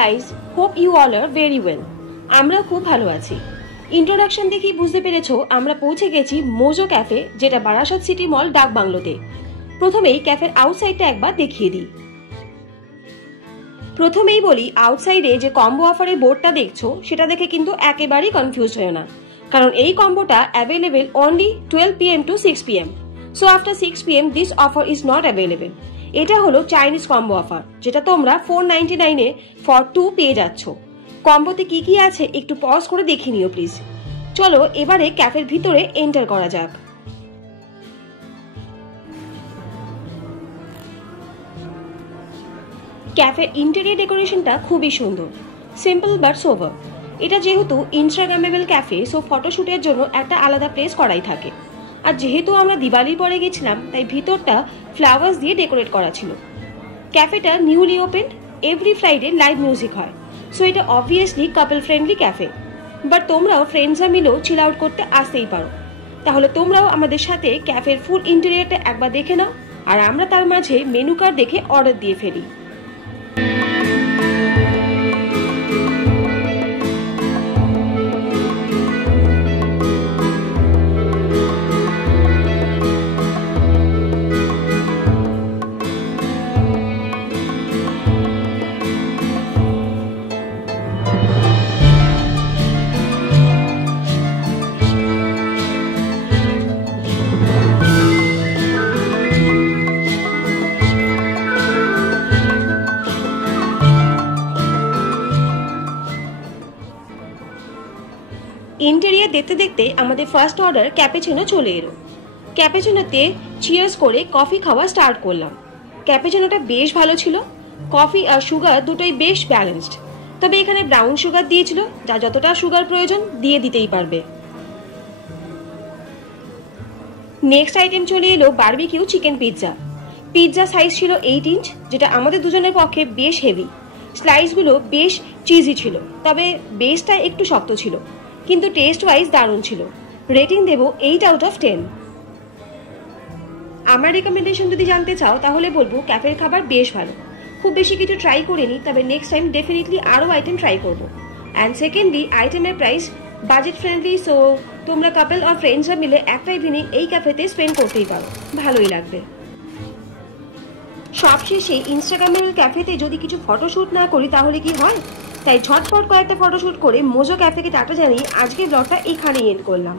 Guys, hope you all are very well. আমরা খুব ভালো আছি। ইন্ট্রোডাকশন দেখেই বুঝতে পেরেছো আমরা পৌঁছে গেছি মোজো ক্যাফে, যেটা বারাসাত সিটি মল ডাক বাংলোতে। প্রথমেই ক্যাফের আউটসাইডটা একবার দেখিয়ে দিই। প্রথমেই বলি, আউটসাইডে যে কম্বো অফারের বোর্ডটা দেখছো সেটা দেখে কিন্তু একেবারেই কনফিউজ হয়ে না, কারণ এই কম্বোটা available only 12 PM to 6 PM। So after 6 PM this offer is not available. এটা হলো চাইনিজ কম্বো অফার, যেটা তোমরা 499-এ ফর 2 পেয়ে যাচ্ছ। কম্বোতে কি কি আছে একটু পজ করে দেখে নিও প্লিজ। চলো এবারে ক্যাফের ভিতরে এন্টার করা যাক। ক্যাফের ইন্টেরিয়র ডেকোরেশনটা খুবই সুন্দর, সিম্পল বাট সোবার। এটা যেহেতু ইনস্টাগ্রামেবল ক্যাফে, সো ফটোশুটের জন্য একটা আলাদা প্লেস করাই থাকে। আর যেহেতু আমরা দিওয়ালির পরে গেছিলাম, তাই ভিতরটা ফ্লাওয়ার্স দিয়ে ডেকোরেট করা ছিল। ক্যাফেটা newly open, every Friday live music হয়, সো এটা obviously couple friendly cafe. But তোমরাও ফ্রেন্ডসরা মিলেও চিল আউট করতে আসতেই পারো। তাহলে তোমরাও আমাদের সাথে ক্যাফের ফুল ইন্টেরিয়রটা একবার দেখে নাও, আর আমরা তার মাঝে মেনু কার্ড দেখে অর্ডার দিয়ে ফেলি। ইন্টেরিয়র দেখতে দেখতে আমাদের ফার্স্ট অর্ডার ক্যাপেচিনো চলে এলো। ক্যাপেচিনোতে চিয়ার্স করে কফি খাওয়া স্টার্ট করলাম। ক্যাপেচিনোটা বেশ ভালো ছিল, কফি আর সুগার দুটোই বেশ ব্যালেন্সড। তবে এখানে ব্রাউন সুগার দিয়েছিল, যা যতটা সুগার প্রয়োজন দিয়ে দিতেই পারবে। নেক্সট আইটেম চলে এলো barbecue chicken pizza. Pizza size ছিল 8 ইঞ্চ, যেটা আমাদের দুজনের পক্ষে বেশ হেভি। স্লাইসগুলো বেশ চিজি ছিল, তবে বেসটা একটু শক্ত ছিল, কিন্তু টেস্ট ওয়াইজ দারুণ ছিল। রেটিং দেব 8 আউট অফ 10। আমার রেকমেন্ডেশন যদি জানতে চাও তাহলে বলবো ক্যাফের খাবার বেশ ভালো। খুব বেশি কিছু ট্রাই করিনি, তবে নেক্সট টাইম ডেফিনেটলি আরও আইটেম ট্রাই করবো। অ্যান্ড সেকেন্ডলি, আইটেমের প্রাইস বাজেট ফ্রেন্ডলি, সো তোমরা কাপল আর ফ্রেন্ডসরা মিলে একটা ইভিনিং এই ক্যাফেতে স্পেন্ড করতেই পারো, ভালোই লাগবে। সবশেষে ইনস্টাগ্রামের ক্যাফেতে যদি কিছু ফটোশ্যুট না করি তাহলে কি হয়, তাই ঝটপট কয়েকটা ফটোশ্যুট করে মোজো ক্যাফেকে টাটা জানিয়ে আজকের ব্লগটা এখানেই এন্ড করলাম।